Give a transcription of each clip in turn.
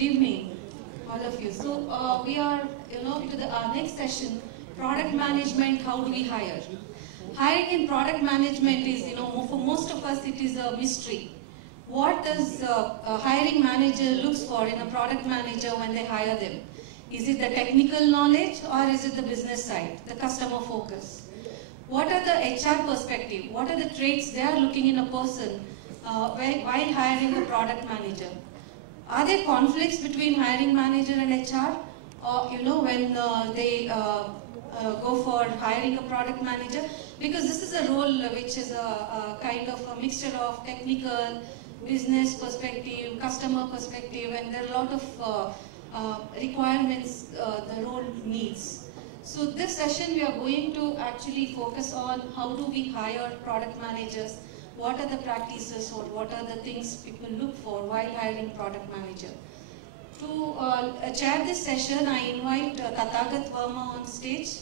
Good evening, all of you. So we are, to the next session, product management. How do we hire? Hiring in product management is, for most of us, it is a mystery. What does a hiring manager looks for in a product manager when they hire them? Is it the technical knowledge or is it the business side, the customer focus? What are the HR perspective? What are the traits they are looking in a person while hiring a product manager? Are there conflicts between hiring manager and HR? Or, when they go for hiring a product manager? Because this is a role which is a kind of a mixture of technical, business perspective, customer perspective, and there are a lot of requirements the role needs. So this session we are going to actually focus on how do we hire product managers, what are the practices or what are the things people look for while hiring product manager. To chair this session, I invite Tathagat Varma on stage.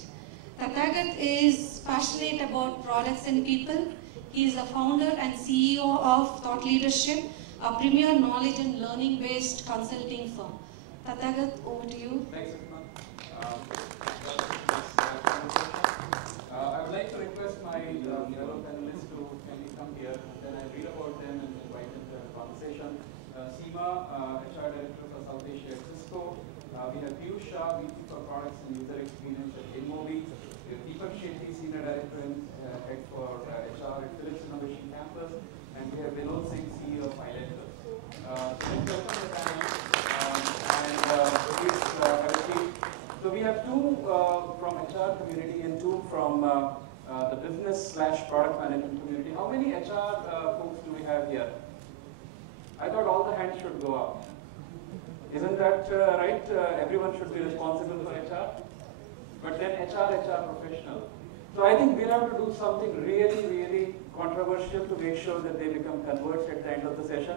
Tathagat is passionate about products and people. He is a founder and CEO of Thought Leadership, a premier knowledge and learning-based consulting firm. Tathagat, over to you. Thanks, Seema. I would like to request my fellow panelists to kindly come here, and then I read about them and invite them to have a conversation. Seema, HR Director for South Asia at Cisco. We have Piyush Shah, VP for Products and User Experience at Inmobi. We have Deepak Shetty, Senior Director and Head for HR at Philips Innovation Campus. And we have Binod Singh, CEO of Ilantus. Let's welcome the panel. Please have a seat. So we have two from HR community and two from the business/product management community. How many HR folks do we have here? I thought all the hands should go up. Isn't that right? Everyone should be responsible for HR. But then HR professional. So I think we'll have to do something really, really controversial to make sure that they become converts at the end of the session.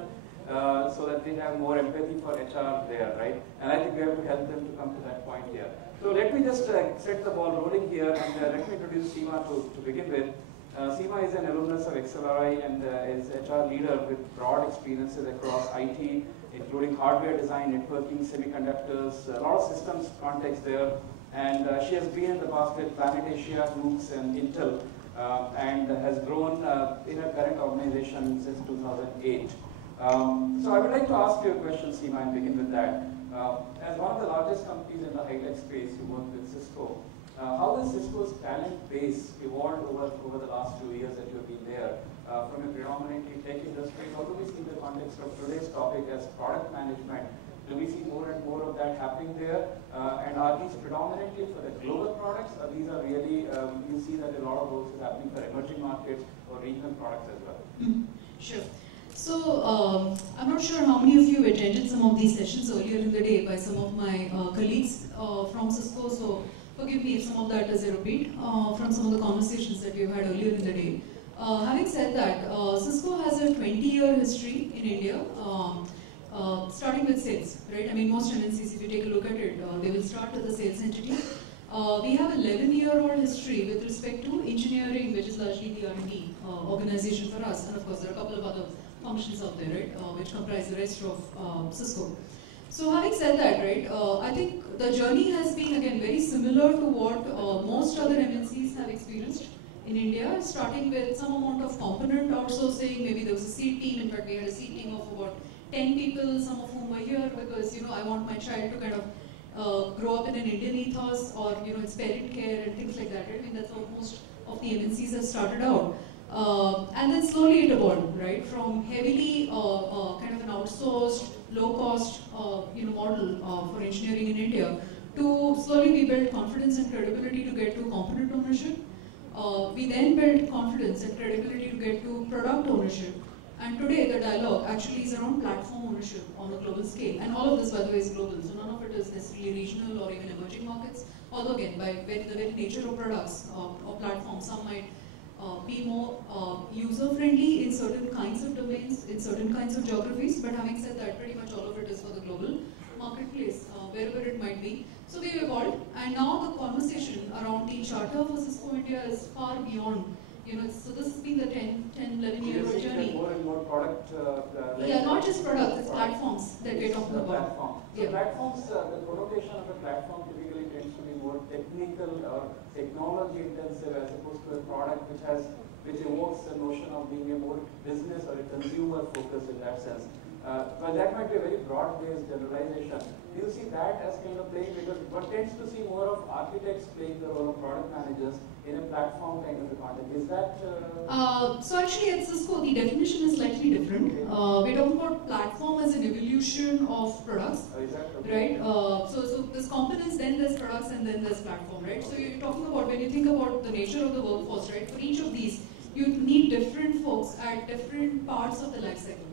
So that they have more empathy for HR there, right? And I think we have to help them to come to that point here. So let me just set the ball rolling here, and let me introduce Seema to begin with. Seema is an alumnus of XLRI and is HR leader with broad experiences across IT, including hardware design, networking, semiconductors, a lot of systems context there. And she has been in the past with Planet Asia, Nooks, and Intel, and has grown in her current organization since 2008. So I would like to ask you a question, Seema, and begin with that. As one of the largest companies in the high-tech space, you work with Cisco. How has Cisco's talent base evolved over the last few years that you've been there? From a predominantly tech industry, how do we see the context of today's topic as product management? Do we see more and more of that happening there? And are these predominantly for the global products, or these are really, you see that a lot of those is happening for emerging markets or regional products as well? Sure. So, I'm not sure how many of you attended some of these sessions earlier in the day by some of my colleagues from Cisco, so forgive me if some of that is a repeat from some of the conversations that we've had earlier in the day. Having said that, Cisco has a 20-year history in India, starting with sales, right? I mean, most MNCs, if you take a look at it, they will start with a sales entity. We have an 11-year-old history with respect to engineering, which is largely the R&D organization for us, and of course there are a couple of other functions out there, right, which comprise the rest of Cisco. So having said that, right, I think the journey has been again very similar to what most other MNCs have experienced in India, starting with some amount of component outsourcing. Maybe there was a seed team. In fact, we had a seed team of about 10 people, some of whom were here because I want my child to kind of grow up in an Indian ethos, or it's parent care and things like that. Right? I mean, that's how most of the MNCs have started out. And then slowly it evolved, right, from heavily kind of an outsourced, low-cost model for engineering in India to slowly we built confidence and credibility to get to component ownership. We then built confidence and credibility to get to product ownership. And today the dialogue actually is around platform ownership on a global scale. And all of this, by the way, is global, so none of it is necessarily regional or even emerging markets. Although again, by the very nature of products or platforms, some might be more user-friendly in certain kinds of domains, in certain kinds of geographies, but having said that, pretty much all of it is for the global marketplace, wherever it might be. So we've evolved, and now the conversation around Team Charter for Cisco India is far beyond So this has been the 10, 11-year journey. More and more product. Yeah, not just products, it's platforms that we're talking about. Platform. So platforms, the connotation of a platform typically tends to be more technical or technology intensive as opposed to a product which evokes the notion of being a more business or a consumer focus in that sense. But that might be a very broad-based generalization. Do you see that as kind of playing? Because one tends to see more of architects playing the role of product managers in a platform kind of a context. Is that? So actually at Cisco, the definition is slightly different. We're talking about platform as an evolution of products, right? So there's components, then there's products, and then there's platform, right? So you're talking about, when you think about the nature of the workforce, right? For each of these, you need different folks at different parts of the life cycle.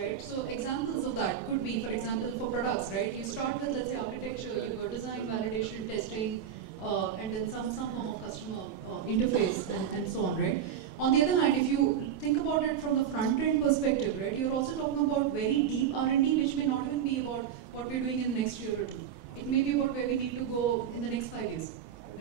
Right? So examples of that could be, for example, for products, right? You start with, let's say, architecture, you go design, validation, testing, and then some form of customer interface and so on, right? On the other hand, if you think about it from the front-end perspective, right, you're also talking about very deep R&D, which may not even be about what we're doing in the next year or two. It may be about where we need to go in the next 5 years,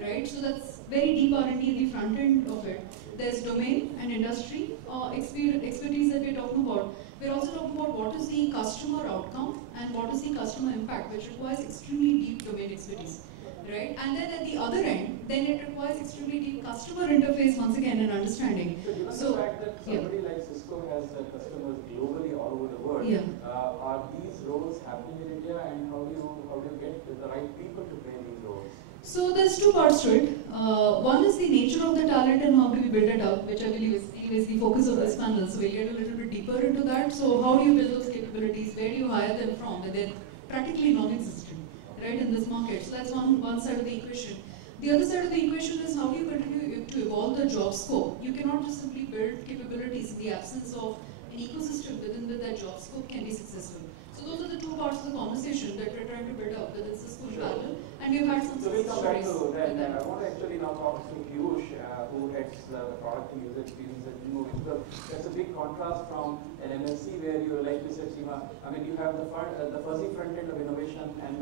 right? So that's very deep R&D in the front end of it. There's domain and industry expertise that we're talking about. We're also talking about what is the customer outcome and what is the customer impact, which requires extremely deep domain expertise, right? And then at the other end, then it requires extremely deep customer interface once again and understanding. So given the fact that somebody like Cisco has customers globally all over the world, are these roles happening in India, and how do you get the right people to play these roles? So there's two parts to it. One is the nature of the talent and how do we build it up, which I believe is the focus of this panel. So we'll get a little bit deeper into that. So how do you build those capabilities? Where do you hire them from? And they're practically non-existent, right, in this market. So that's one side of the equation. The other side of the equation is how do you continue to evolve the job scope? You cannot just simply build capabilities in the absence of an ecosystem within which that job scope can be successful. So those are the two parts of the conversation that we're trying to build up within Cisco parallel, and we've had some. So we'll come back to that. I want to actually now talk to Piyush, who heads the product and user experience at Inmobi. Because that's a big contrast from an MLC where you, like you said, Seema, I mean, you have the fuzzy front end of innovation, and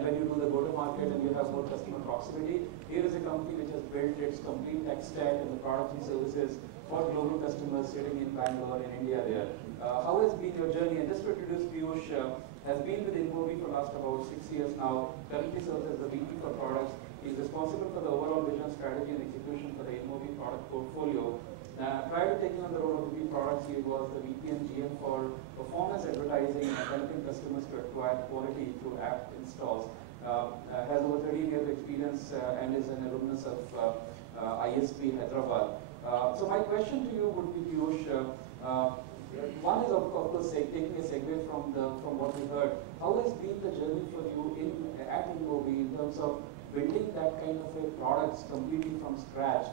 when you do the go-to-market and you have more customer proximity. Here is a company which has built its complete tech stack and the products and services for global customers sitting in Bangalore, in India there. How has been your journey? And just to introduce Piyush, has been with Inmobi for last about 6 years now, currently serves as the VP for products. He is responsible for the overall vision, strategy and execution for the Inmobi product portfolio. Prior to taking on the role of VP products, he was the VP and GM for performance advertising and helping customers to acquire quality through app installs. Has over 30 years of experience and is an alumnus of ISP Hyderabad. So my question to you would be, Piyush, one is of course taking a segue from what we heard. How has been the journey for you at Inmobi in terms of building that kind of a products completely from scratch?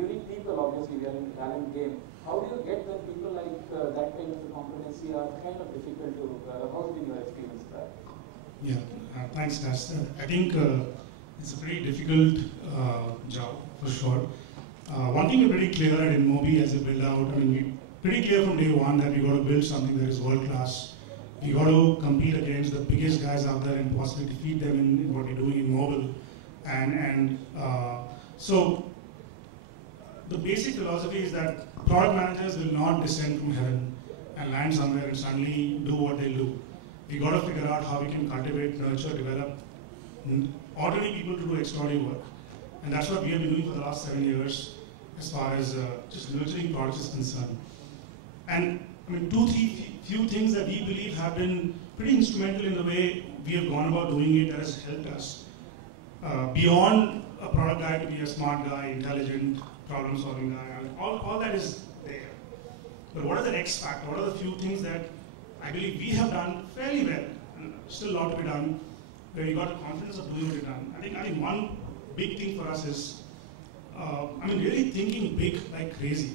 You need people, obviously, we are in the talent game. How do you get when people like that kind of a competency are kind of difficult to, how's been your experience with that? Yeah, thanks, Nas. I think it's a pretty difficult job, for sure. One thing we're pretty clear at Inmobi as a build out, I mean, we're pretty clear from day one that we got to build something that is world class. We got to compete against the biggest guys out there and possibly defeat them in what we're doing in mobile. So the basic philosophy is that product managers will not descend from heaven and land somewhere and suddenly do what they do. We got to figure out how we can cultivate, nurture, develop ordinary people to do extraordinary work. And that's what we have been doing for the last 7 years as far as just nurturing products is concerned. And I mean, few things that we believe have been pretty instrumental in the way we have gone about doing it that has helped us. Beyond a product guy to be a smart guy, intelligent, problem-solving guy, I mean, all that is there. But what are the X factor? What are the few things that I believe we have done fairly well, and still a lot to be done, where we got the confidence of doing what we've done? I think one big thing for us is, really thinking big like crazy.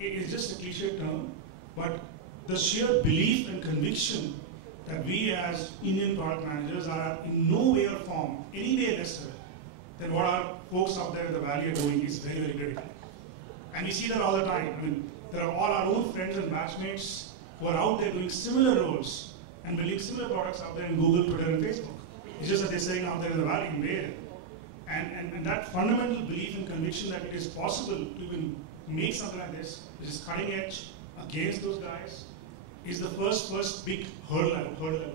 It's just a cliche term, but the sheer belief and conviction that we as Indian product managers are in no way or form any way lesser than what our folks out there in the valley are doing is very, very critical. And we see that all the time. I mean, there are all our own friends and batchmates who are out there doing similar roles and building similar products out there in Google, Twitter, and Facebook. It's just that they're sitting out there in the valley in Bay Area. And that fundamental belief and conviction that it is possible to even make something like this, which is cutting edge against those guys, is the first big hurdle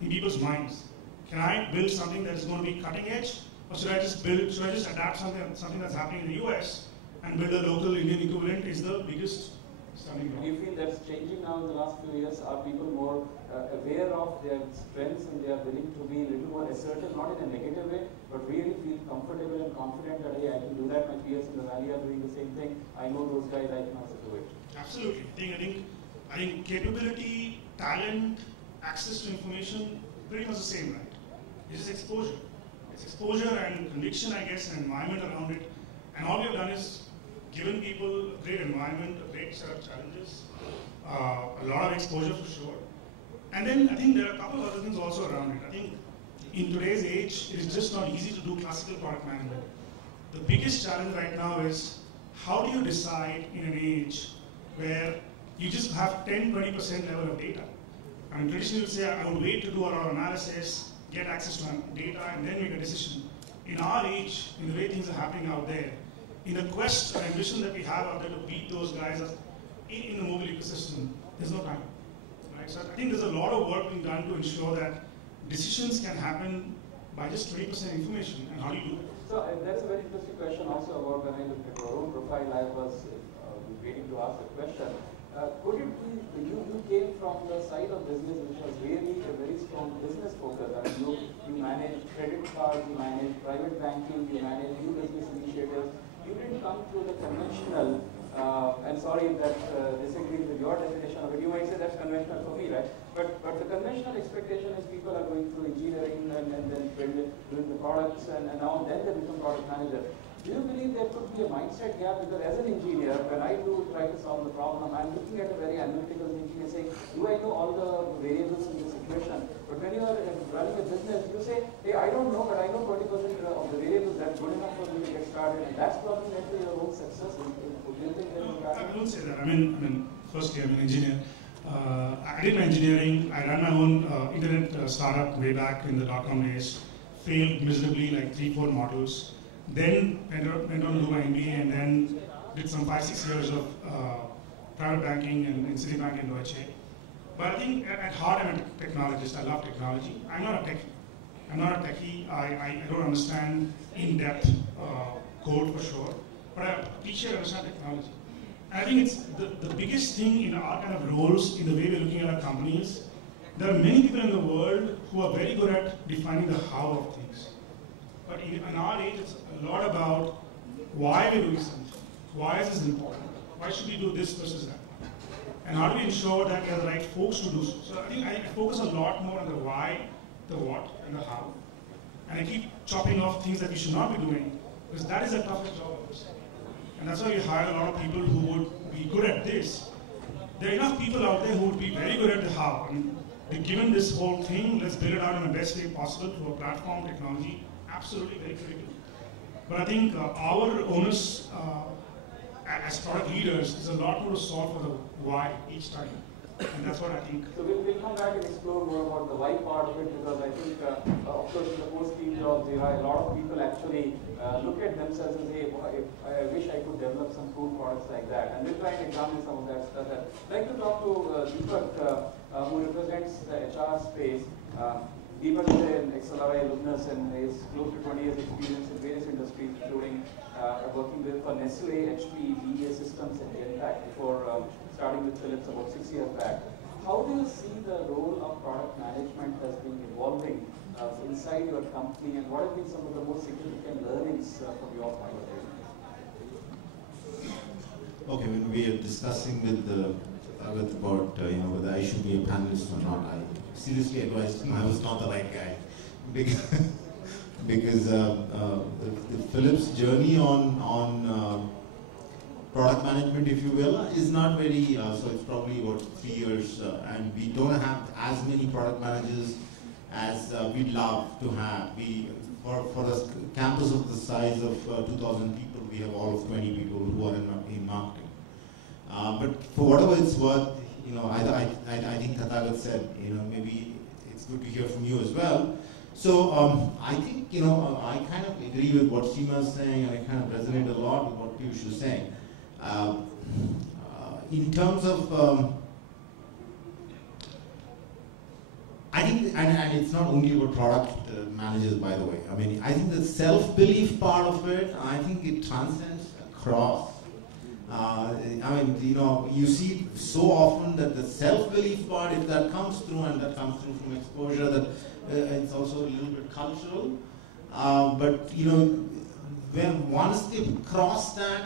in people's minds. Can I build something that is going to be cutting edge, or should I just adapt something that's happening in the US and build a local Indian equivalent? Is the biggest stumbling block. Do you feel that's changing now in the last few years? Are people more aware of their strengths and they are willing to be a little more assertive, not in a negative way, but really feel comfortable and confident that, hey, I can do that, my peers in the valley are doing the same thing, I know those guys, I can also do it? Absolutely. I think capability, talent, access to information, pretty much the same, right? It's just exposure. It's exposure and conviction, I guess, and environment around it. And all we have done is given people a great environment, a great set of challenges, a lot of exposure for sure. And then I think there are a couple of other things also around it. I think in today's age, it is just not easy to do classical product management. The biggest challenge right now is how do you decide in an age where you just have 10-20% level of data? I mean, traditionally you would say, I would wait to do a lot of analysis, get access to data, and then make a decision. In our age, in the way things are happening out there, in the quest or ambition that we have out there to beat those guys in the mobile ecosystem, there's no time. Right? So I think there's a lot of work being done to ensure that decisions can happen by just 20% information. And how do you do that? So that's a very interesting question also about when I looked at your own profile. I was waiting to ask a question. Could you please, you came from the side of business which was really a very strong business focus. I mean, you manage credit cards, you manage private banking, you manage new business initiatives. You didn't come through the conventional, and sorry if that disagrees with your definition of it, you might say that's conventional for me, right? But the conventional expectation is people are going through engineering and then doing the products and now then they become product manager. Do you believe there could be a mindset gap? Because as an engineer, when I do try to solve the problem, I'm looking at a very analytical thinking and saying, do I know all the variables in this equation? But when you are running a business, you say, hey, I don't know, but I know 20% of the variables. That's good enough for me to get started. And that's probably led to your own success. Do you think there is that? I wouldn't say that. I mean, firstly, I'm an engineer. I did my engineering. I ran my own internet startup way back in the .com days. Failed miserably, like 3-4 modules. Then went on to do my MBA and then did some 5-6 years of private banking and in Citibank and Deutsche. But I think at heart I'm a technologist. I love technology. I'm not a techie. I don't understand in-depth code for sure. But I appreciate and understand technology. And I think it's the biggest thing in our kind of roles, in the way we're looking at our companies, there are many people in the world who are very good at defining the how of things. But in our age, it's a lot about why we're doing something. Why is this important? Why should we do this versus that? And how do we ensure that we have the right folks to do so? So I think I focus a lot more on the why, the what, and the how. And I keep chopping off things that we should not be doing, because that is the toughest job. And that's why we hire a lot of people who would be good at this. There are enough people out there who would be very good at the how. I mean, given this whole thing, let's build it out in the best way possible through a platform, technology, absolutely very critical. But I think our onus as product leaders is a lot more to solve for the why each time. And that's what I think. So we'll come back and explore more about the why part of it, because I think, of course, in the post-Steve Jobs era, a lot of people actually look at themselves and say, I wish I could develop some cool products like that. And we'll try and examine some of that stuff. I'd like to talk to Deepak, who represents the HR space. Deepak is an XLRI alumnus and is close to 20 years experience in various industries, including working for Nestle, HP, BA Systems, and Genpact before starting with Philips about 6 years back. How do you see the role of product management has been evolving inside your company, and what have been some of the most significant learnings from your point of view? Okay, when we are discussing with about whether I should be a panelist or not, I seriously advised him I was not the right guy because the Philips journey on product management, if you will, is not very, so it's probably about 3 years, and we don't have as many product managers as we'd love to have. For a campus of the size of 2,000 people, we have all of 20 people who are in marketing. But for whatever it's worth, I think Tathagat said, maybe it's good to hear from you as well. So I think, I kind of agree with what Seema is saying, and I kind of resonate a lot with what Piyush is saying. In terms of, I think, and it's not only about product managers, by the way. I mean, I think the self-belief part of it, I think it transcends across. I mean, you know, you see so often that the self-belief part, if that comes through, and that comes through from exposure, that it's also a little bit cultural. But, you know, when once they cross that,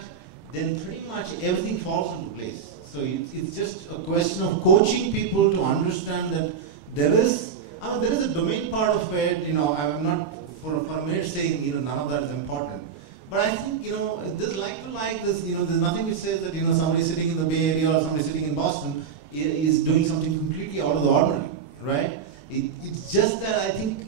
then pretty much everything falls into place. So it's just a question of coaching people to understand that there is a domain part of it. You know, I'm not for a minute saying, you know, none of that is important. But I think, you know, this like to like this, you know, there's nothing which says that, you know, somebody sitting in the Bay Area or somebody sitting in Boston is doing something completely out of the ordinary, right? It's just that I think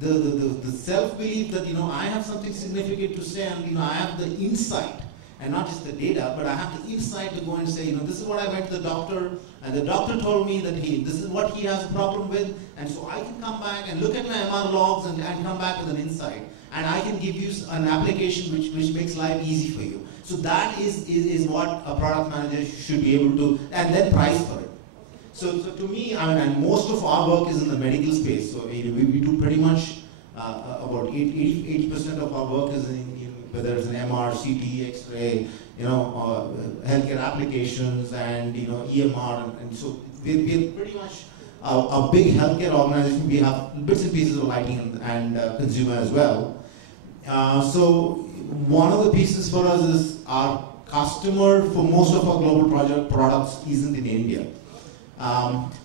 the self-belief that, you know, I have something significant to say, and, you know, I have the insight, and not just the data, but I have the insight to go and say, you know, this is what I went to the doctor, and the doctor told me that this is what he has a problem with, and so I can come back and look at my MR logs and come back with an insight. And I can give you an application which makes life easy for you. So that is what a product manager should be able to, and then price for it. So to me, I mean, and most of our work is in the medical space. So we do pretty much about 80% of our work is in whether it's an MR, CT, X-ray, you know, healthcare applications, and, you know, EMR, and so we're pretty much a big healthcare organization. We have bits and pieces of lighting and consumer as well. So one of the pieces for us is our customer for most of our global products isn't in India.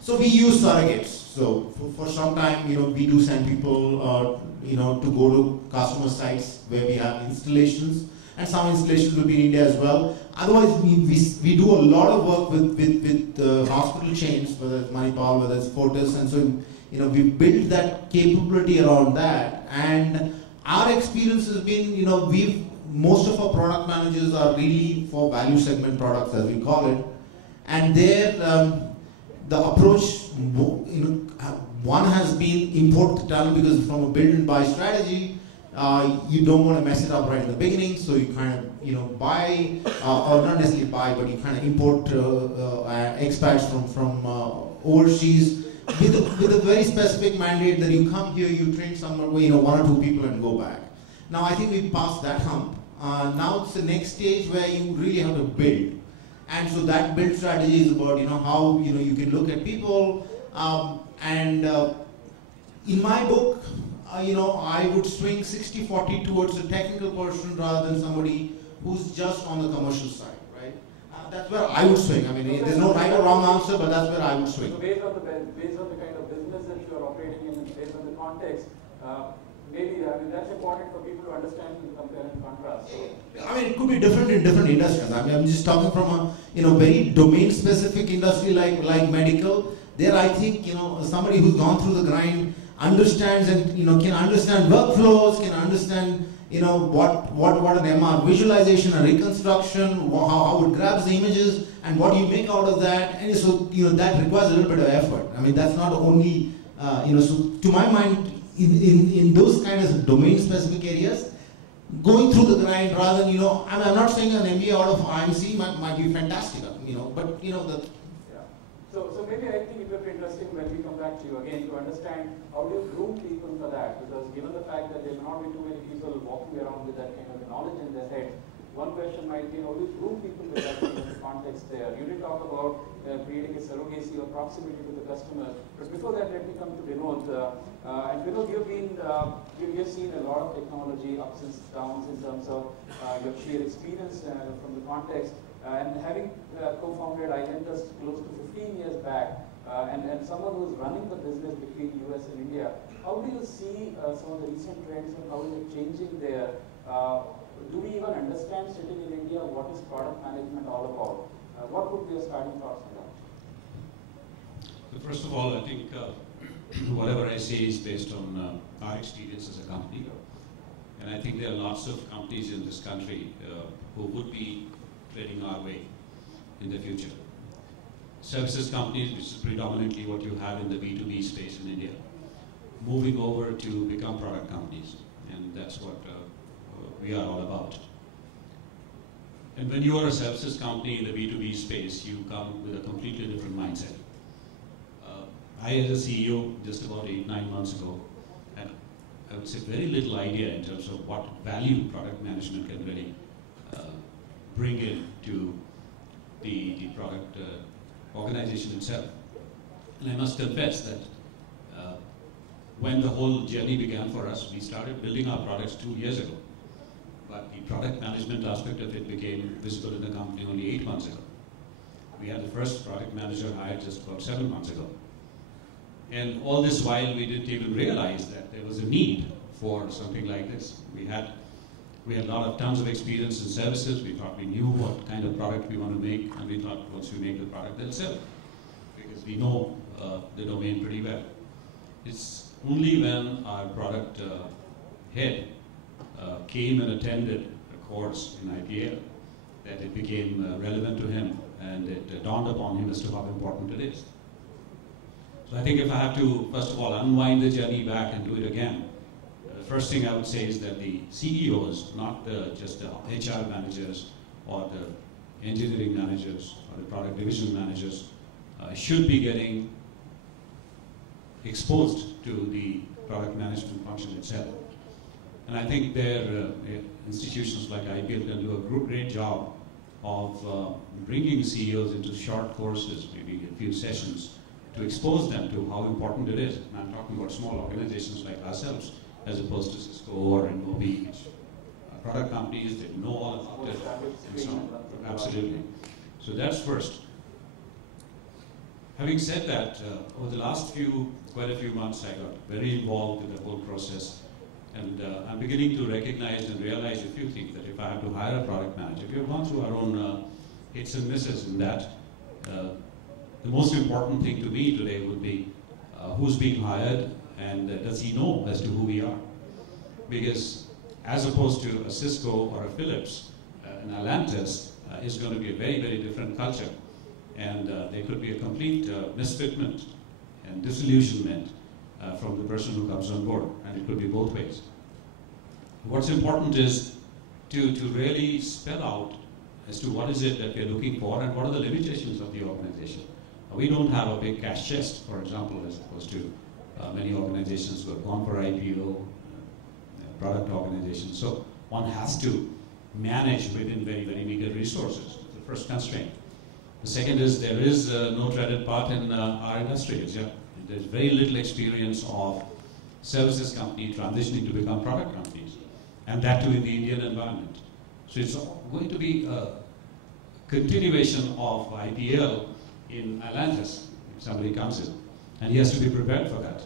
So we use surrogates. So for some time, you know, we do send people, you know, to go to customer sites where we have installations, and some installations will be in India as well. Otherwise, we do a lot of work with hospital chains, whether it's Manipal, whether it's Fortis, and so, you know, we built that capability around that. And our experience has been, you know, most of our product managers are really for value segment products, as we call it, and there the approach, you know, one has been import to talent, because from a build and buy strategy, you don't want to mess it up right in the beginning, so you kind of, you know, buy, or not necessarily buy, but you kind of import expats from overseas with a very specific mandate that you come here, you train somewhere, you know, 1 or 2 people and go back. Now I think we've passed that hump. Now it's the next stage where you really have to build. And so that build strategy is about, you know, how, you know, you can look at people, and in my book, you know, I would swing 60-40 towards the technical person rather than somebody who's just on the commercial side, right? That's where I would swing. I mean, there's no right or wrong answer, but that's where I would swing. So based on the kind of business that you are operating in, and based on the context, maybe, I mean, that's important for people to understand and compare and contrast. So. I mean, it could be different in different industries. I mean, I'm just talking from a, you know, very domain-specific industry like medical. There, I think, you know, somebody who's gone through the grind understands, and, you know, can understand workflows, can understand, you know, what an MR visualization and reconstruction, how it grabs the images, and what you make out of that. And so, you know, that requires a little bit of effort. I mean, that's not only, you know, so to my mind, in those kind of domain-specific areas, going through the grind rather than, you know, I mean, I'm not saying an MBA out of IMC might be fantastic, you know, but, you know, the... Yeah. So maybe I think it would be interesting when we come back to you again to understand how do you groom people for that, because given the fact that there may not be too many people walking around with that kind of knowledge in their head, one question might be how do you groom people with that kind of context there? You did talk about creating a surrogacy or proximity to the customer, but before that, let me come to Binod. And Binod, you've seen a lot of technology ups and downs in terms of your sheer experience from the context, and having co-founded Ilantus close to 15 years back, and someone who's running the business between US and India, how do you see some of the recent trends and how is it changing there? Do we even understand sitting in India what is product management all about? What would be your starting thoughts on that? So first of all, I think whatever I say is based on our experience as a company. And I think there are lots of companies in this country who would be treading our way in the future. Services companies, which is predominantly what you have in the B2B space in India, moving over to become product companies. and that's what we are all about. And when you are a services company in the B2B space, you come with a completely different mindset. I, as a CEO, just about 8-9 months ago, had, I would say, very little idea in terms of what value product management can really bring in to the product organization itself. And I must confess that when the whole journey began for us, we started building our products 2 years ago. But the product management aspect of it became visible in the company only 8 months ago. We had the first product manager hired just about 7 months ago. And all this while, we didn't even realize that there was a need for something like this. We had a lot of tons of experience in services. We thought we knew what kind of product we want to make, and we thought once we make the product, they'll sell, because we know the domain pretty well. It's only when our product head came and attended a course in IPL that it became relevant to him, and it dawned upon him as to how important it is. So I think if I have to, first of all, unwind the journey back and do it again, the first thing I would say is that the CEOs, not just the HR managers or the engineering managers or the product division managers, should be getting exposed to the product management function itself. And I think their institutions like IPL can do a great job of bringing CEOs into short courses, maybe a few sessions, to expose them to how important it is. And I'm talking about small organizations like ourselves, as opposed to Cisco or Inmobi, which are product companies, they know all about it, and so on. Absolutely. So that's first. Having said that, over the last quite a few months, I got very involved in the whole process. And I'm beginning to recognize and realize a few things, that if I have to hire a product manager, we have gone through our own hits and misses in that. The most important thing to me today would be who's being hired, and does he know as to who we are? Because as opposed to a Cisco or a Philips, an Ilantus is going to be a very, very different culture. And there could be a complete misfitment and disillusionment from the person who comes on board, and it could be both ways. What's important is to really spell out as to what is it that we're looking for and what are the limitations of the organization. We don't have a big cash chest, for example, as opposed to many organizations who have gone for IPO, product organizations. So one has to manage within very, very meager resources. That's the first constraint. The second is there is no treaded path in our industry. There's very little experience of services company transitioning to become product companies, and that too in the Indian environment. So it's going to be a continuation of IPL in Ilantus, if somebody comes in, and he has to be prepared for that.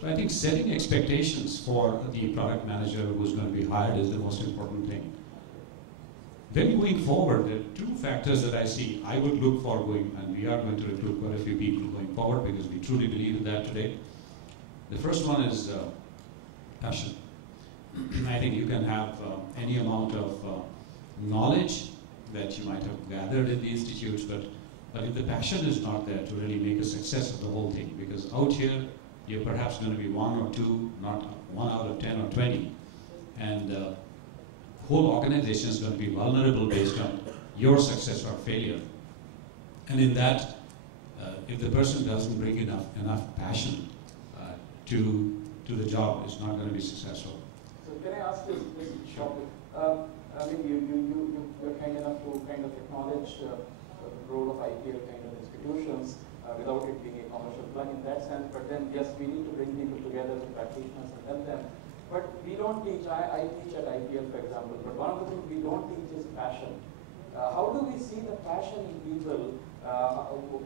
So I think setting expectations for the product manager who's going to be hired is the most important thing. Then going forward, there are two factors that I see I would look for going, and we are going to recruit quite a few people going forward because we truly believe in that today. The first one is passion. I think you can have any amount of knowledge that you might have gathered in the institutes, but if the passion is not there to really make a success of the whole thing, because out here you're perhaps going to be 1 or 2, not 1 out of 10 or 20, and whole organization is going to be vulnerable based on your success or failure. And in that, if the person doesn't bring enough passion to the job, it's not going to be successful. So can I ask this shortly? I mean, you're kind enough to kind of acknowledge the role of IPL kind of institutions without it being a commercial plug in that sense. But then, yes, we need to bring people together, the practitioners, and help them. But we don't teach, I teach at IPL, for example, but one of the things we don't teach is passion. How do we see the passion in people?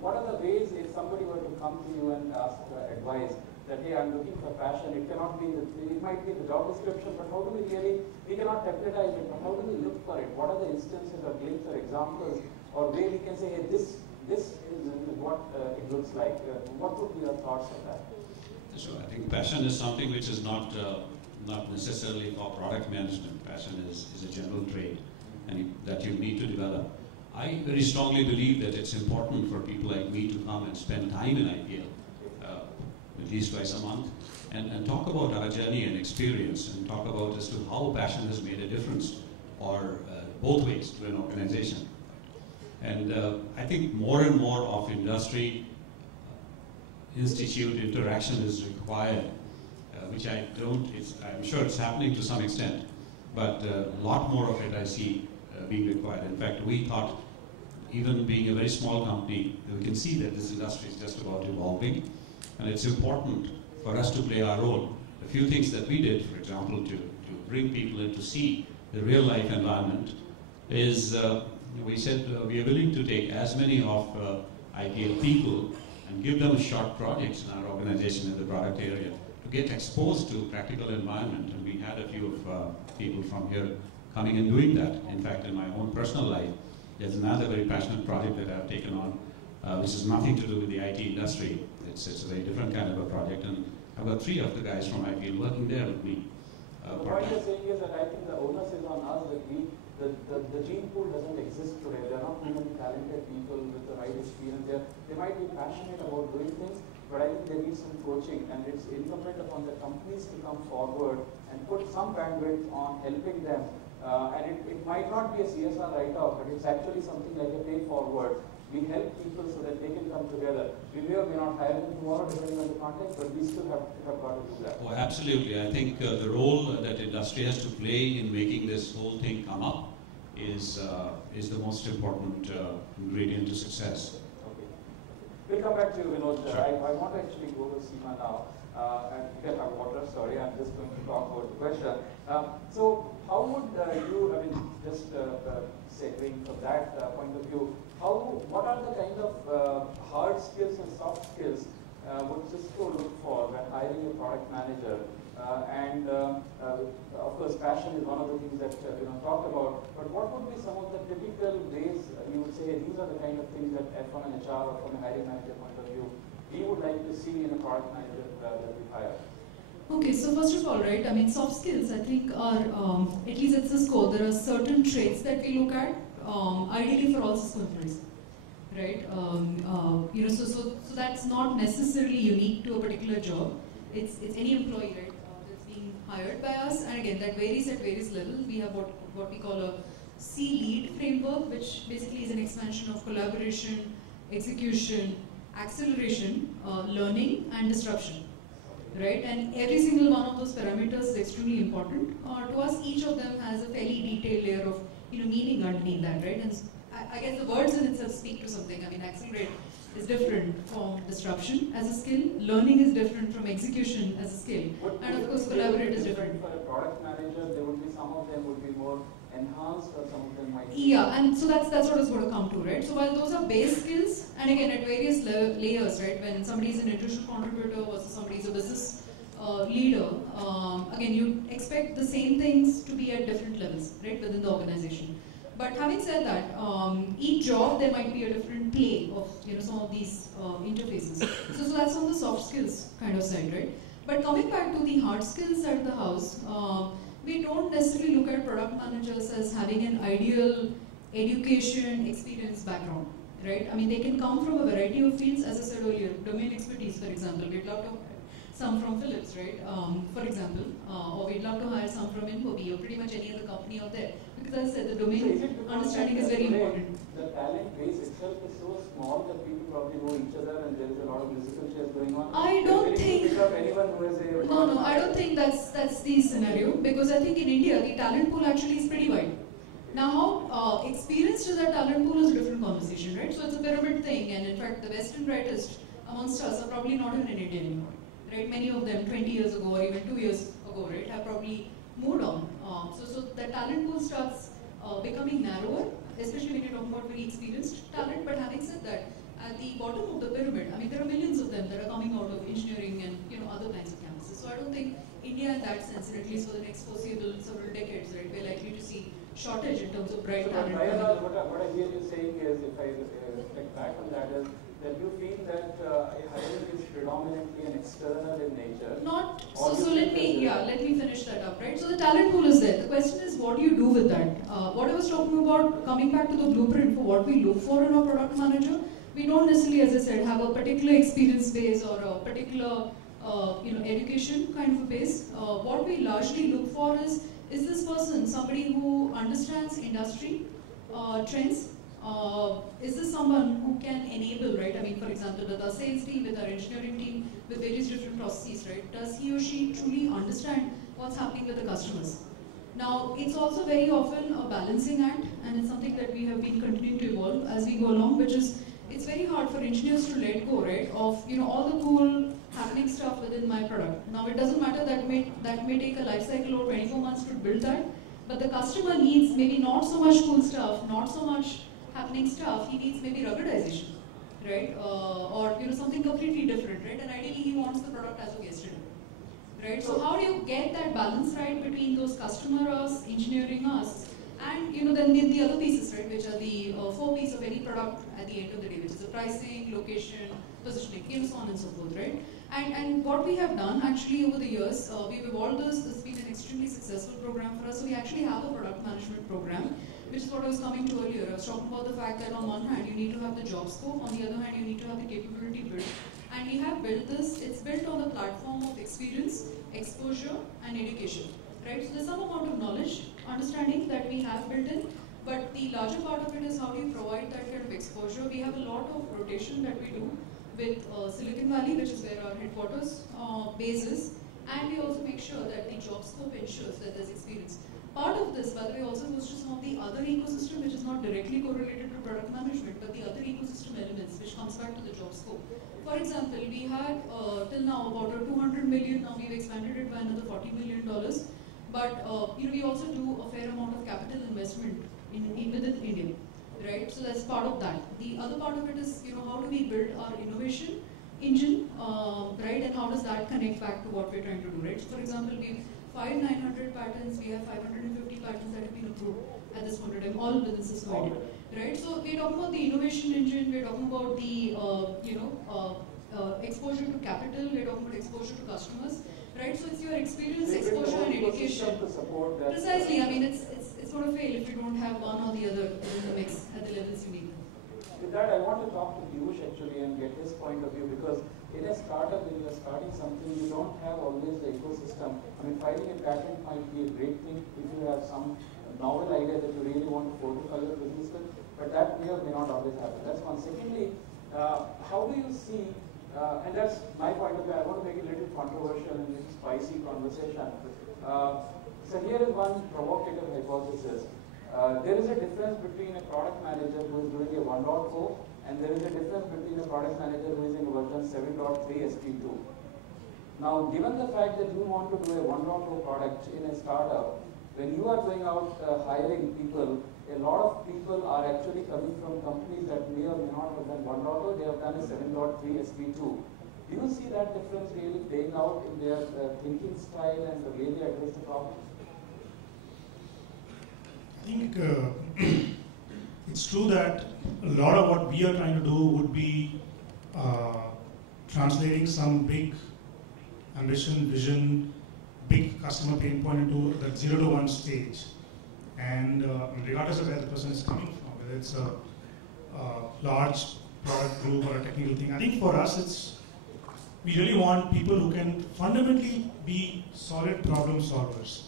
What are the ways if somebody were to come to you and ask advice that, hey, I'm looking for passion, it cannot be, it might be the job description, but how do we really, we cannot templatize it, but how do we look for it? What are the instances or glimpses or examples, or way we can say, hey, this is what it looks like. What would be your thoughts on that? So I think passion is something which is not necessarily for product management. Passion is a general trait and that you need to develop. I very strongly believe that it's important for people like me to come and spend time in IPL. at least twice a month, and talk about our journey and experience, and talk about as to how passion has made a difference, or both ways to an organization. And I think more and more of industry institute interaction is required, which I don't, I'm sure it's happening to some extent, but a lot more of it I see being required. In fact, we thought, even being a very small company, we can see that this industry is just about evolving, and it's important for us to play our role. A few things that we did, for example, to bring people in to see the real life environment is we said we are willing to take as many of ideal people and give them short projects in our organization in the product area to get exposed to practical environment. And we had a few of people from here coming and doing that. In fact, in my own personal life, there's another very passionate project that I've taken on, which has nothing to do with the IT industry. It's a very different kind of a project, and I've got 3 of the guys from my field working there with me. The point you're saying is that I think the onus is on us that the gene pool doesn't exist today. There are not too many talented people with the right experience. They might be passionate about doing things, but I think they need some coaching, and it's incumbent upon the companies to come forward and put some bandwidth on helping them. And it might not be a CSR write-off, but it's actually something like a pay forward. We help people so that they can come together. We may or may not hire them tomorrow, depending on the context, but we still have got to do that. Oh, absolutely. I think the role that industry has to play in making this whole thing come up is the most important ingredient to success. Okay. We'll come back to you, Binod. Sure. I want to actually go to Seema now. And you can have water, sorry, I'm just going to talk about the question. So how would you, just segueing from that point of view, what are the kind of hard skills and soft skills would Cisco look for when hiring a product manager? Of course, passion is one of the things that we don't talk about, but what would be some of the typical ways you would say these are the kind of things that from an HR or from a hiring manager point of view, we would like to see in a product manager that we hire? Okay, so first of all, right, soft skills, I think are, at least at Cisco, there are certain traits that we look at, ideally for all Cisco employees, right? So that's not necessarily unique to a particular job. It's any employee, right, that's being hired by us, and again, that varies at various levels. We have what we call a C-lead framework, which basically is an expansion of collaboration, execution, acceleration, learning, and disruption. Right, and every single one of those parameters is extremely important. To us, each of them has a fairly detailed layer of meaning underneath that, right? And I guess the words in itself speak to something. Accelerate is different from disruption as a skill. Learning is different from execution as a skill, and of course, collaborate is different. For a product manager, there would be some of them would be more enhanced, or some of them might be. Yeah, and so that's what it's going to come to, right? So while those are base skills, and again at various layers, right? When somebody is an individual contributor versus somebody is a business leader, again you expect the same things to be at different levels, right, within the organization. But having said that, each job there might be a different play of some of these interfaces. So that's on the soft skills kind of side, right? But coming back to the hard skills side of the house. We don't necessarily look at product managers as having an ideal education experience background, right? They can come from a variety of fields, as I said earlier, domain expertise, for example. We'd love to hire some from Philips, right? For example, or we'd love to hire some from Inmobi or pretty much any other company out there. Because as I said, the domain understanding is very important. The talent base itself is so small that people probably know each other and there is a lot of musical chairs going on. I don't think... No, I don't think that's the scenario, because I think in India, the talent pool actually is pretty wide. Now, how experienced is that talent pool is a different conversation, right? So it's a pyramid thing, and in fact, the best and brightest amongst us are probably not even in India anymore, right? Many of them 20 years ago or even 2 years ago, right, have probably moved on. So the talent pool starts becoming narrower, especially when you're talking about very experienced talent. But having said that, at the bottom of the pyramid, there are millions of them that are coming out of engineering and other kinds of campuses. So I don't think India, in that sense, and at least for the next foreseeable several decades, right, we're likely to see shortage in terms of bright talent. What I hear you saying is, if I reflect back on that, is that you feel that hiring is predominantly an external in nature. Not so. Let me finish that up, right? So the talent pool is there. The question is, what do you do with that? What I was talking about, coming back to the blueprint for what we look for in a product manager, we don't necessarily, as I said, have a particular experience base or a particular education kind of a base. What we largely look for is this person somebody who understands industry trends? Is this someone who can enable, right? I mean, for example, with our sales team, with our engineering team, with various different processes, right? Does he or she truly understand what's happening with the customers? Now, it's also very often a balancing act, and it's something that we have been continuing to evolve as we go along, which is, it's very hard for engineers to let go, right, of all the cool happening stuff within my product. Now, it doesn't matter that may take a life cycle of 24 months to build that, but the customer needs maybe not so much cool stuff, not so much happening stuff. He needs maybe ruggedization, right, or something completely different, right? And ideally, he wants the product as of yesterday. Right? So how do you get that balance right between those customer asks, engineering asks, and then the other pieces, right, which are the 4 P's of any product at the end of the day, which is the pricing, location, positioning, so on and so forth, right? And what we have done actually over the years, we've evolved this. This has been an extremely successful program for us. So we actually have a product management program, which is what I was coming to earlier. I was talking about the fact that on one hand, you need to have the job scope, on the other hand, you need to have the capability built. And we have built this, it's built on the platform of experience, exposure, and education. Right? So there's some amount of knowledge, understanding that we have built in, but the larger part of it is how do you provide that kind of exposure. We have a lot of rotation that we do with Silicon Valley, which is where our headquarters base is, and we also make sure that the job scope ensures that there's experience. Part of this, by the way, also goes to some of the other ecosystem, which is not directly correlated to product management, but the other ecosystem elements, which comes back to the job scope. For example, we had till now about a 200 million. Now we've expanded it by another $40 million. But we also do a fair amount of capital investment within India, right? So that's part of that. The other part of it is how do we build our innovation engine, right? And how does that connect back to what we're trying to do, right? So for example, we've filed 900 patents. We have 550 patents that have been approved at this point in time, all within Cisco India. Right, so we're talking about the innovation engine, we're talking about the exposure to capital, we're talking about exposure to customers, right? So it's your experience, exposure, and education. Precisely, I mean it's sort of fail if you don't have one or the other in the mix at the levels you need. With that, I want to talk to Piyush actually and get his point of view, because in a startup, when you're starting something, you don't have always the ecosystem. I mean, filing a patent might be a great thing if you have some novel idea that you really want to fortify your business with, but that may or may not always happen. That's one. Secondly, how do you see, and that's my point of view, I want to make it a little controversial and a little spicy conversation. So here is one provocative hypothesis. There is a difference between a product manager who is doing a 1.0 and there is a difference between a product manager who is in version 7.3 SP2. Now, given the fact that you want to do a 1.0 product in a startup, when you are going out hiring people, a lot of people are actually coming from companies that may or may not have done 1.0, they have done a 7.3 SP2. Do you see that difference really playing out in their thinking style and the way they address the problem? I think it's true that a lot of what we are trying to do would be translating some big ambition, vision, big customer pain point into that 0 to 1 stage. And regardless of where the person is coming from, whether it's a large product group or a technical thing, I think for us we really want people who can fundamentally be solid problem solvers.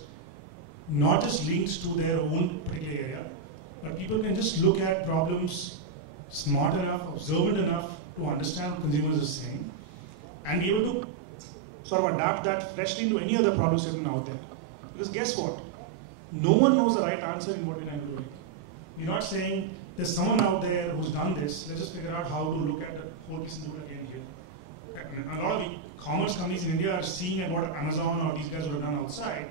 Not just linked to their own particular area, but people can just look at problems smart enough, observant enough to understand what consumers are saying, and be able to sort of adapt that freshly into any other problem statement out there. Because guess what? No one knows the right answer in what we're trying to do. We're not saying there's someone out there who's done this, let's just figure out how to look at the whole piece and do it again here. And a lot of the commerce companies in India are seeing at what Amazon or these guys would have done outside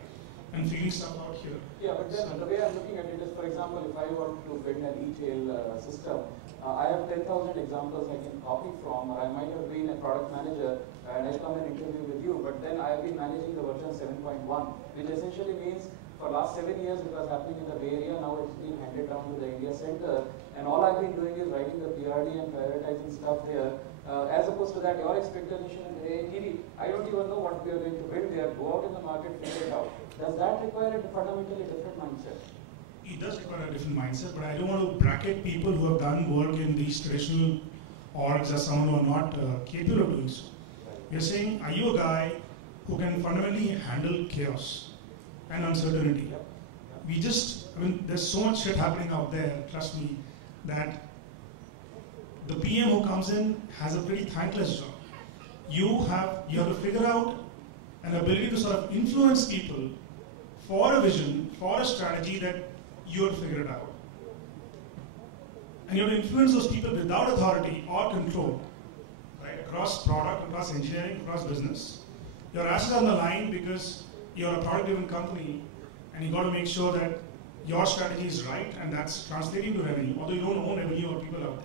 and figuring stuff out here. Yeah, but then the way I'm looking at it is, for example, if I want to build a retail system, I have 10,000 examples I can copy from, or I might have been a product manager and I come and interview with you, but then I have been managing the version 7.1, which essentially means for last 7 years it was happening in the Bay Area, now it's been handed down to the India Center, and all I've been doing is writing the PRD and prioritizing stuff there. As opposed to that, your expectation is, hey, Giri, I don't even know what we are going to build there, go out in the market, figure it out. Does that require a fundamentally different mindset? It does require a different mindset, but I don't want to bracket people who have done work in these traditional orgs as someone who are not capable of doing so. We are saying, are you a guy who can fundamentally handle chaos and uncertainty? We just, I mean, there's so much shit happening out there, trust me, that the PM who comes in has a pretty thankless job. You have to figure out an ability to sort of influence people for a vision, for a strategy that you have figured out. And you have to influence those people without authority or control, right? Across product, across engineering, across business. Your assets are on the line because you're a product-driven company, and you got to make sure that your strategy is right, and that's translating to revenue, although you don't own revenue or people out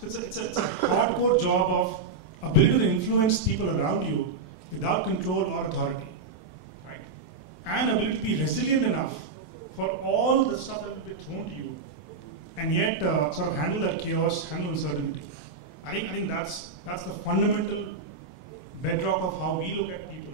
there. So it's a hardcore job of ability to influence people around you without control or authority, right? And ability to be resilient enough for all the stuff that will be thrown to you, and yet sort of handle that chaos, handle uncertainty. I think that's the fundamental bedrock of how we look at people,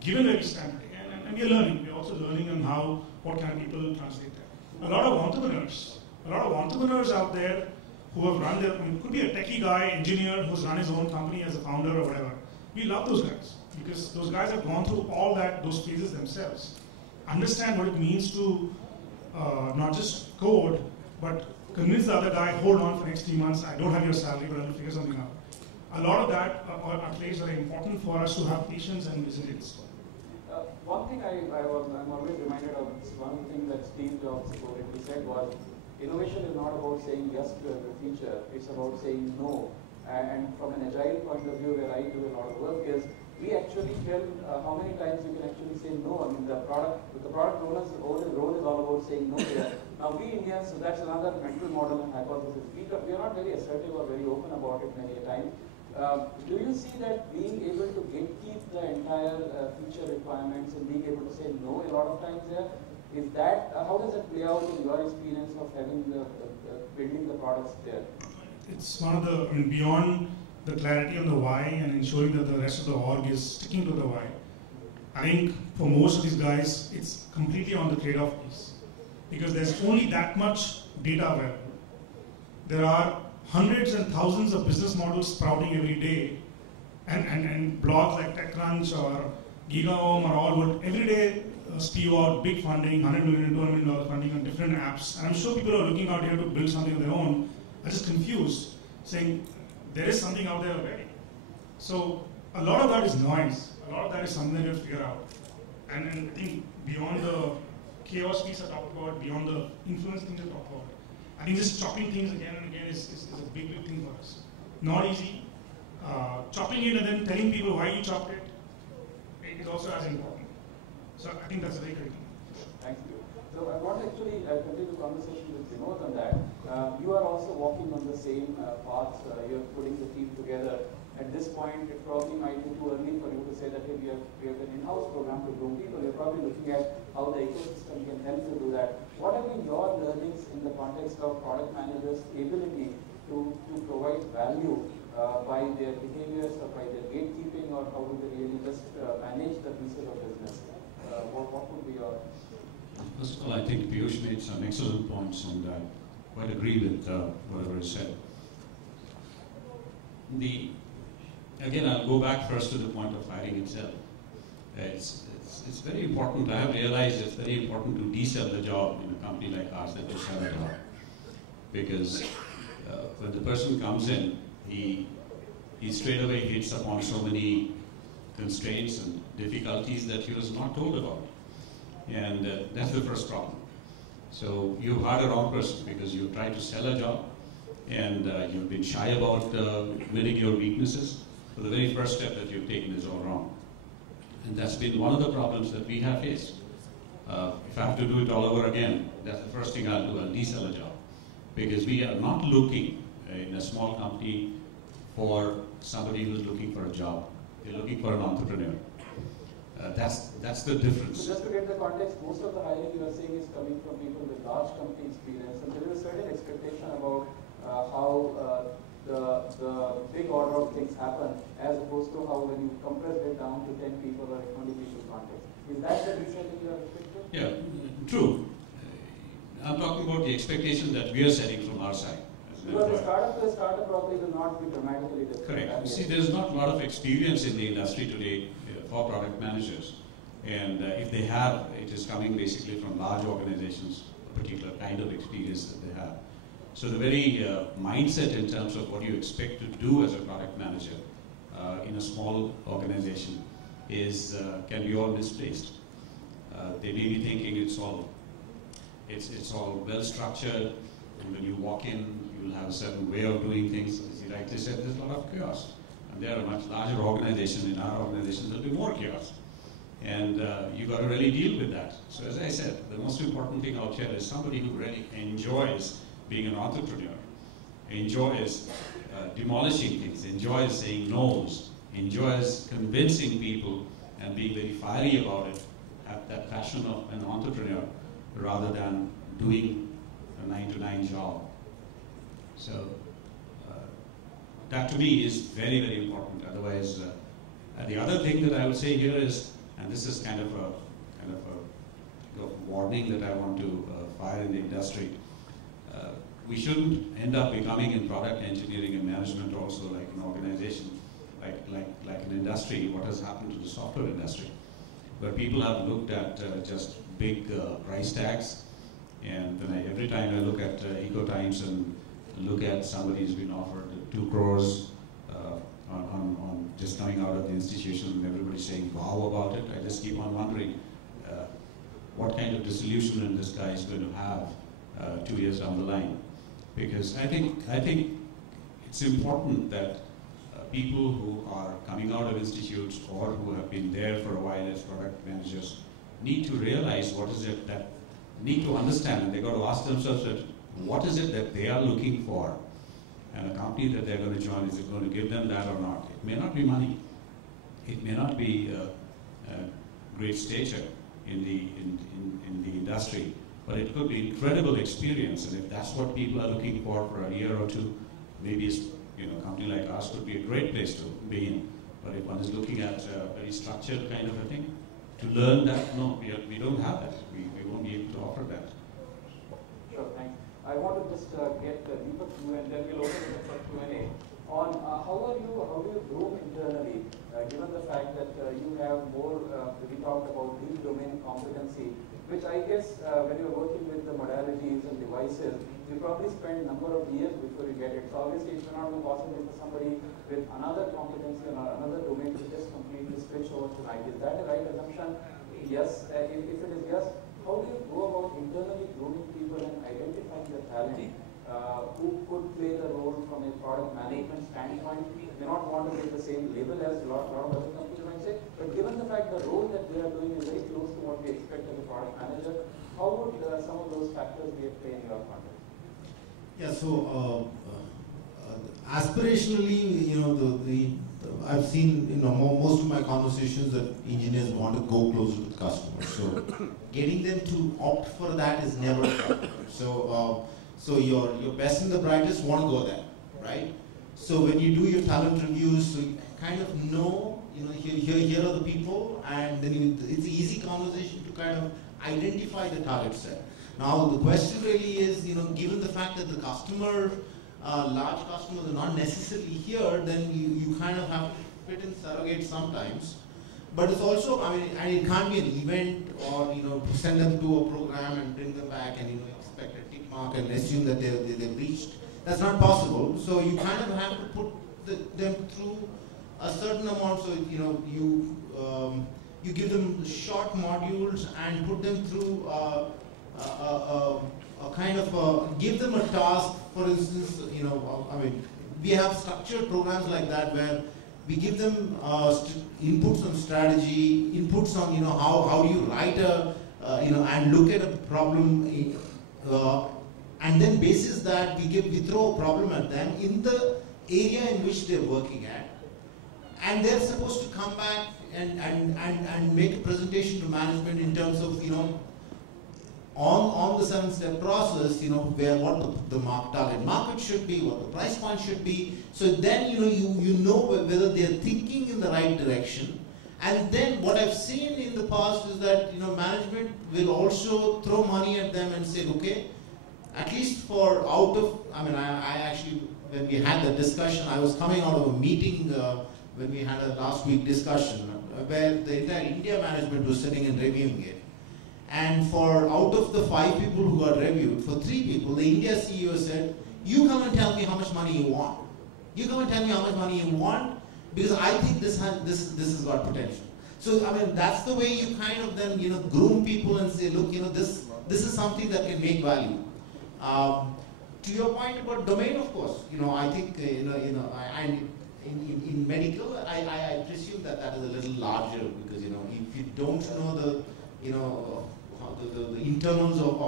given where we stand today. And we are learning. We're also learning on what kind of people translate that. A lot of entrepreneurs out there who have run their, it could be a techie guy, engineer who's run his own company as a founder or whatever. We love those guys because those guys have gone through all those phases themselves. Understand what it means to not just code, but convince the other guy, hold on for the next 3 months, I don't have your salary, but I'll figure something out. A lot of that are plays that are important for us to have patience and resilience. One thing I'm always reminded of, one thing that Steve Jobs already said was, innovation is not about saying yes to every feature, it's about saying no. And from an agile point of view, where I do a lot of work, is we actually tell how many times you can actually say no. I mean, the product owner's role is all about saying no here. Now we Indians, so that's another mental model and hypothesis. We are not very assertive or very open about it many a time. Do you see that being able to gatekeep the entire feature requirements and being able to say no a lot of times there, is that, how does that play out in your experience of having building the products there? It's one of the, beyond the clarity on the why and ensuring that the rest of the org is sticking to the why. I think for most of these guys, it's completely on the trade-off piece. Because there's only that much data available. There are hundreds and thousands of business models sprouting every day, and blogs like TechCrunch or GigaOM or all would every day spew out big funding, $100 million, $200 million funding on different apps. And I'm sure people are looking out here to build something of their own are just confused, saying there is something out there already. So a lot of that is noise. A lot of that is something that you have to figure out. And I think beyond the chaos piece I talked about, beyond the influence things I talked about, I think just chopping things again and again is a big thing for us. Not easy. Chopping it and then telling people why you chopped it is also as important. So I think that's a very critical thing. Thank you. So I want to actually continue the conversation with Binod on that. You are also walking on the same path. You're putting the team together. At this point, it probably might be too early for you to say that, hey, we have an in-house program to groom people. You're probably looking at how the ecosystem can help you do that. What have been your learnings in the context of product managers' ability to provide value by their behaviors or by their gatekeeping, or how do they really just manage the pieces of business? What would be your... First of all, I think Piyush made some excellent points, and I quite agree with whatever he said. Again, I'll go back first to the point of hiring itself. It's very important. I have realized it's very important to de-sell the job in a company like ours than to sell a job. Because when the person comes in, he straight away hits upon so many constraints and difficulties that he was not told about. And that's the first problem. So you hired a wrong person because you tried to sell a job and you've been shy about admitting your weaknesses. So the very first step that you've taken is all wrong. And that's been one of the problems that we have faced. If I have to do it all over again, that's the first thing I'll do, I'll de-sell a job. Because we are not looking in a small company for somebody who's looking for a job. We're looking for an entrepreneur. That's the difference. So just to get the context, most of the hiring you are saying is coming from people with large company experience, and there is a certain expectation about how the big order of things happen, as opposed to how when you compress it down to 10 people or 20 people context. Is that the resetting you are expecting? Yeah, true. I'm talking about the expectation that we are setting from our side as Because the startup to startup probably will not be dramatically different. Correct. See, there's not a lot of experience in the industry today for product managers. And if they have, it is coming basically from large organizations, a particular kind of experience that they have. So the very mindset in terms of what you expect to do as a product manager in a small organization is can be all misplaced. They may be thinking it's all well structured, and when you walk in, you'll have a certain way of doing things. As you rightly said, there's a lot of chaos. And they are a much larger organization. In our organization, there'll be more chaos. And you've got to really deal with that. So as I said, the most important thing out here is somebody who really enjoys being an entrepreneur, enjoys demolishing things, enjoys saying no's, enjoys convincing people and being very fiery about it, have that passion of an entrepreneur rather than doing a 9-to-9 job. So that to me is very, very important. Otherwise, the other thing that I would say here is, and this is kind of a warning that I want to fire in the industry. We shouldn't end up becoming in product engineering and management also like an organization, like an industry, what has happened to the software industry, where people have looked at just big price tags. And then every time I look at EcoTimes and look at somebody who's been offered 2 crores on just coming out of the institution and everybody saying wow about it, I just keep on wondering what kind of disillusionment this guy is going to have 2 years down the line. Because I think it's important that people who are coming out of institutes or who have been there for a while as product managers need to realize what is it that need to understand, and they've got to ask themselves that what is it that they are looking for, and a company that they're going to join, is it going to give them that or not? It may not be money, it may not be great stature in the industry, but it could be incredible experience, and if that's what people are looking for a year or two, maybe a company like ours could be a great place to be in. But if one is looking at a very structured kind of a thing, to learn that, no, we don't have that. We won't be able to offer that. Sure, thanks. I want to just get Deepak to you, and then we'll open it up for Q&A. On how do you groom internally, given the fact that you have more, we talked about deep domain competency, which I guess when you're working with the modalities and devices, you probably spend a number of years before you get it. So obviously it's not possible for somebody with another competency or another domain to just completely switch over tonight. Is that a right assumption? Yes. If it is yes, how do you go about internally grooming people and identifying the talent who could play the role from a product management standpoint? May not want to get the same label as a lot of other companies might say, but given the fact the role that they are doing is very close to what we expect as a product manager, how would some of those factors be at play in your context? Yeah, so aspirationally, I've seen, most of my conversations that engineers want to go closer to the customer. So getting them to opt for that is never a problem. So your best and the brightest want to go there, right? So when you do your talent reviews, so you kind of know, here are the people, and then it's an easy conversation to kind of identify the target set. Now the question really is, given the fact that the customer, large customers are not necessarily here, then you kind of have to fit in surrogate sometimes. But it's also, and it can't be an event or send them to a program and bring them back and expect a tick mark and assume that they've reached. That's not possible. So you kind of have to put them through a certain amount. So you give them short modules and put them through a kind of give them a task. For instance, we have structured programs like that where we give them inputs on strategy, inputs on how do you write and look at a problem, and then basis that we throw a problem at them in the area in which they're working at, and they're supposed to come back and make a presentation to management in terms of on the 7-step process, where what the target market should be, what the price point should be. So then you know whether they are thinking in the right direction. And then what I've seen in the past is that management will also throw money at them and say, okay, at least for out of, I mean, I actually, when we had the discussion, I was coming out of a meeting when we had a last week discussion where the entire India management was sitting and reviewing it. And for out of the 5 people who got reviewed, for 3 people, the India CEO said, you come and tell me how much money you want. You come and tell me how much money you want, because I think this has got potential. So, I mean, that's the way you kind of then, groom people and say, look, this is something that can make value. To your point about domain, of course, I think, in medical, I presume that is a little larger, because, if you don't know the, the internals of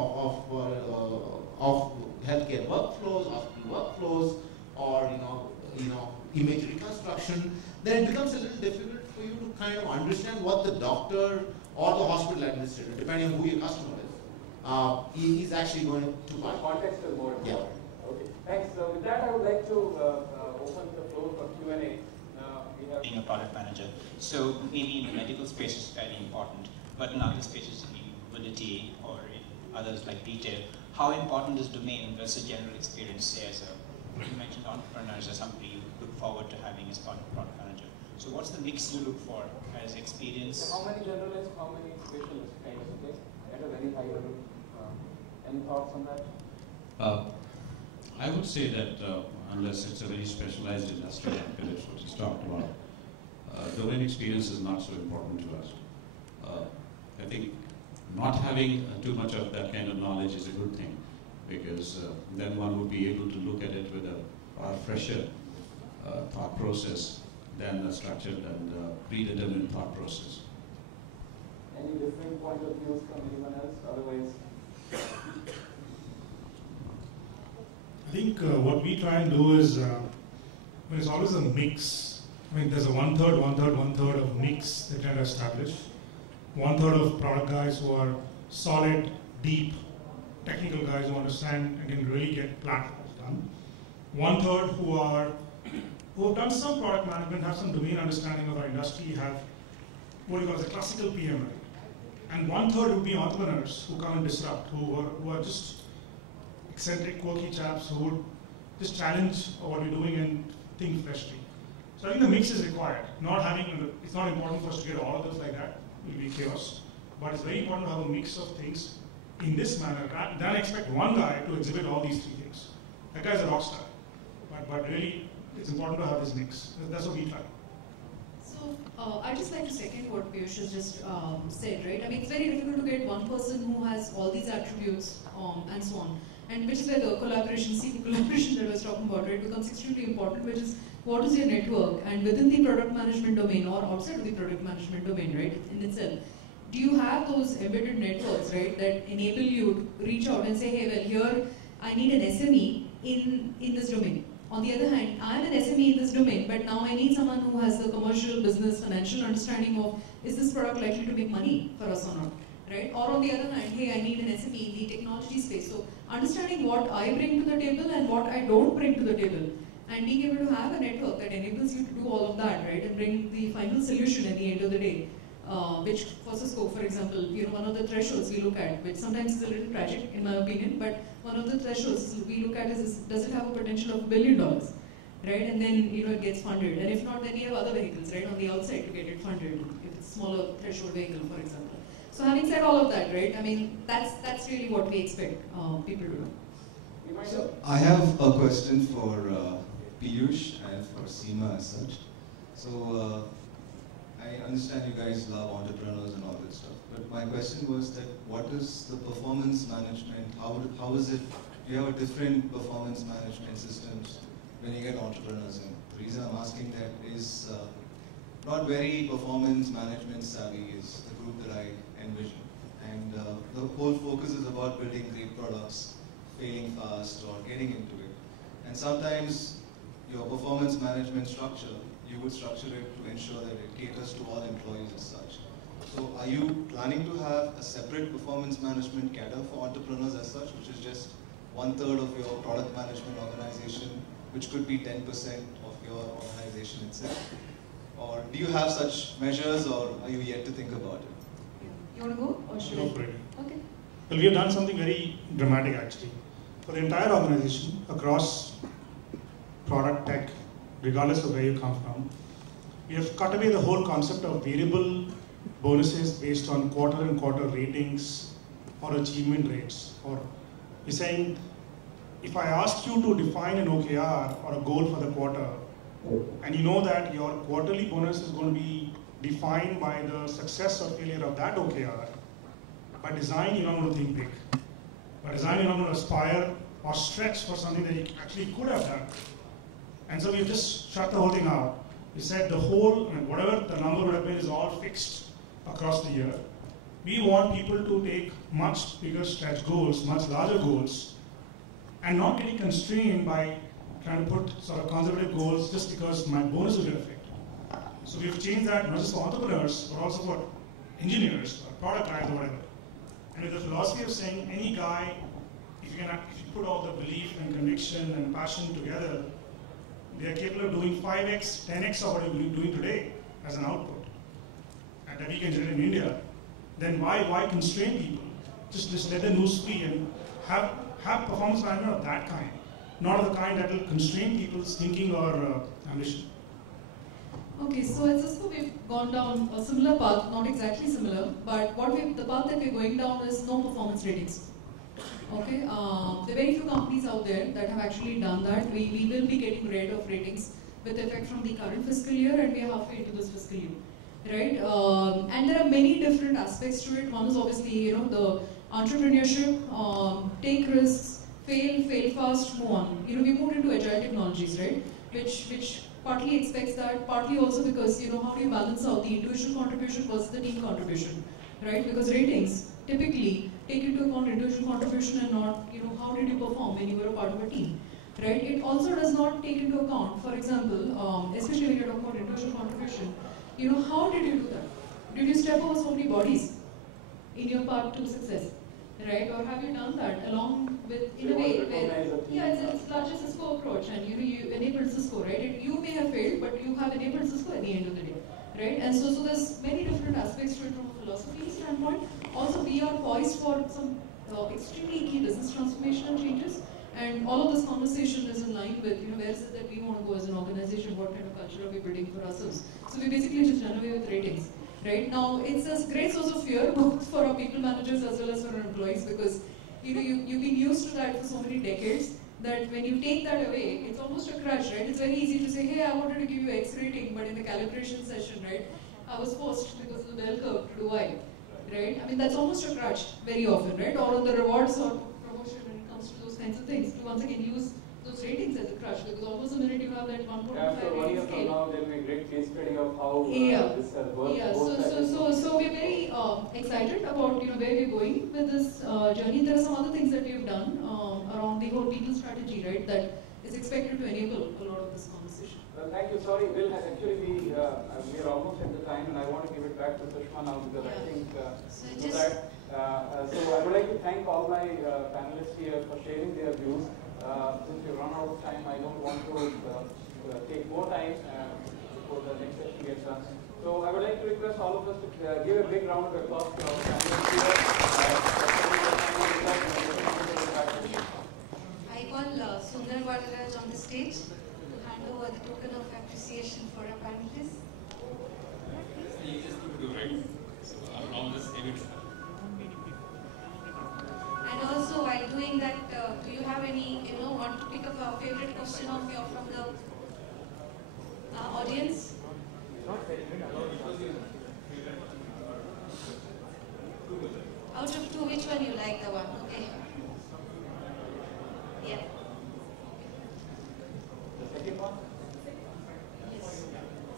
healthcare workflows, hospital workflows, or, image reconstruction, then it becomes a little difficult for you to kind of understand what the doctor or the hospital administrator, depending on who your customer is actually going to buy. Context is more important. Yeah. Okay. Thanks. So with that, I would like to open the floor for Q&A. Being a product manager, so maybe in the medical space it's very important, but in other spaces, in mobility or in others like retail, how important is domain versus general experience? Say, as you mentioned, entrepreneurs are somebody you look forward to having as part of product manager. So what's the mix you look for as experience? So how many generalists, how many specialists kind of okay? At a very high level. Any thoughts on that? I would say that unless it's a very specialized industry, like Piyush just talked about, domain experience is not so important to us. I think not having too much of that kind of knowledge is a good thing, because then one would be able to look at it with a far fresher thought process than a structured and predetermined thought process. Any different point of views from anyone else? Otherwise, I think what we try and do is, it's always a mix. I mean, there's a one-third of mix that try to establish. 1/3 of product guys who are solid, deep, technical guys who understand and can really get platforms done. 1/3 who have done some product management, have some domain understanding of our industry, have what you call as a classical PMI. And 1/3 would be entrepreneurs who come and disrupt, who are just eccentric, quirky chaps who would just challenge what we're doing and think freshly. So I think the mix is required. It's not important for us to get all of this like that. It will be chaos. But it's very important to have a mix of things in this manner. Then expect one guy to exhibit all these 3 things. That guy's a rock star. But really, it's important to have this mix. That's what we try. So I'd just like to second what Piyush has just said, right? I mean, it's very difficult to get one person who has all these attributes and so on. And which is where the collaboration that I was talking about, right, becomes extremely important, which is what is your network, and within the product management domain or outside of the product management domain, right, in itself, do you have those embedded networks, right, that enable you to reach out and say, hey, well, here I need an SME in this domain. On the other hand, I am an SME in this domain, but now I need someone who has the commercial, business, financial understanding of, is this product likely to make money for us or not? Right? Or on the other hand, hey, I need an SME in the technology space. So understanding what I bring to the table and what I don't bring to the table, and being able to have a network that enables you to do all of that, right, and bring the final solution at the end of the day, which for Cisco, for example, one of the thresholds we look at, which sometimes is a little tragic in my opinion, but one of the thresholds we look at is does it have a potential of $1 billion, right? And then it gets funded, and if not, then we have other vehicles, right, on the outside to get it funded, if it's a smaller threshold vehicle, for example. So having said all of that, right, I mean, that's really what we expect people to do. So I have a question for Piyush and for Seema as such. So I understand you guys love entrepreneurs and all that stuff, but my question was that what is the performance management, how is it, do you have a different performance management systems when you get entrepreneurs in? The reason I'm asking that is not very performance management savvy is the group that I envision. And the whole focus is about building great products, failing fast or getting into it. And sometimes your performance management structure, you would structure it to ensure that it caters to all employees as such. So are you planning to have a separate performance management cadre for entrepreneurs as such, which is just 1/3 of your product management organization, which could be 10% of your organization itself? Or do you have such measures, or are you yet to think about it? You want to go, or should I? Go for it. Okay. Well, we have done something very dramatic actually. for the entire organization across product tech, regardless of where you come from, we have cut away the whole concept of variable bonuses based on quarter-and-quarter ratings or achievement rates. Or we're saying, if I ask you to define an OKR or a goal for the quarter, and you know that your quarterly bonus is going to be defined by the success or failure of that OKR, by design, you're not going to think big. By design, you're not going to aspire or stretch for something that you actually could have done. And so we've just shut the whole thing out. We said the whole, whatever the number would have been is all fixed across the year. We want people to take much bigger stretch goals, much larger goals, and not getting constrained by trying to put sort of conservative goals just because my bonus will get affected. So we've changed that not just for entrepreneurs, but also for engineers, or product guys, or whatever. And with the philosophy of saying any guy, if you put all the belief and conviction and passion together, they are capable of doing 5x, 10x of what you're doing today as an output, and that we can generate in India. Then why constrain people? Just let them lose free and have performance management of that kind, not of the kind that will constrain people's thinking or ambition. Okay, so at Cisco we've gone down a similar path, not exactly similar, but the path that we're going down is no performance ratings. Okay, there are very few companies out there that have actually done that. We will be getting rid of ratings with effect from the current fiscal year, and we are halfway into this fiscal year, right? And there are many different aspects to it. One is obviously, the entrepreneurship, take risks, fail fast, move on. We moved into agile technologies, right? Which partly expects that, partly also because, how do you balance out the individual contribution versus the team contribution, right? Because ratings typically take into account individual contribution and not, how did you perform when you were a part of a team, right? It also does not take into account, for example, especially when you're talking about individual contribution, how did you do that? Did you step over so many bodies in your path to success, right? Or have you done that along with, in a way, where, it's largely Cisco approach, and you enabled Cisco, right? You may have failed, but you have enabled Cisco at the end of the day, right? And so there's many different aspects to it from a philosophy standpoint. Also, we are poised for some extremely key business transformational changes, and all of this conversation is in line with, where is it that we want to go as an organization, what kind of culture are we building for ourselves. So we basically just run away with ratings. Right now, it's a great source of fear both for our people managers as well as for our employees, because you've been used to that for so many decades that when you take that away, it's almost a crutch, right? It's very easy to say, hey, I wanted to give you X rating, but in the calibration session, right, I was forced because of the bell curve to do Y, right? I mean, that's almost a crutch very often, right? Or on the rewards or promotion when it comes to those kinds of things, to once again use those ratings as a crutch, because almost the minute you have that 1.5 rating scale. Now there will be a great case study of how this has worked. So we're very excited about where we're going with this journey. There are some other things that we've done around the whole people strategy, right, that is expected to enable a lot of this conversation. Well, thank you. Sorry, Will, actually we are almost at the time, and I want to give it back to Sushma now because I think so I would like to thank all my panelists here for sharing their views. Since we've run out of time, I don't want to take more time before the next session gets done. So I would like to request all of us to give a big round of applause to our panelists here. I call Sundar Vadaraj on the stage to hand over the token of appreciation for our panelists. You just need to do right. So I'll just save it. And also, while doing that, do you have any, want to pick up a favorite question of yours from the audience? Out of two, which one you like the one? Okay. Yeah. The second one? Yes.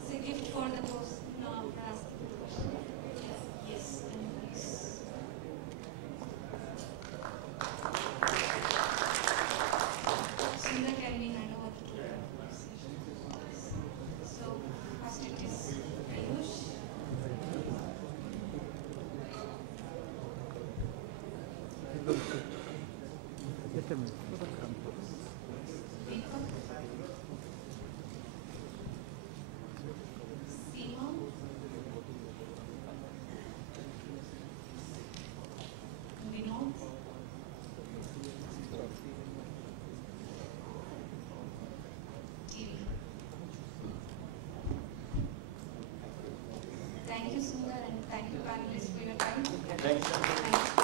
It's a gift for the person. No, ask the question. Yes. Yes. Sundar, can we hand over the token? So, first it is Piyush. Deepak. Seema. Binod. Thank you, Sundar, and thank you, panelists, for your time. Thanks. Thank you.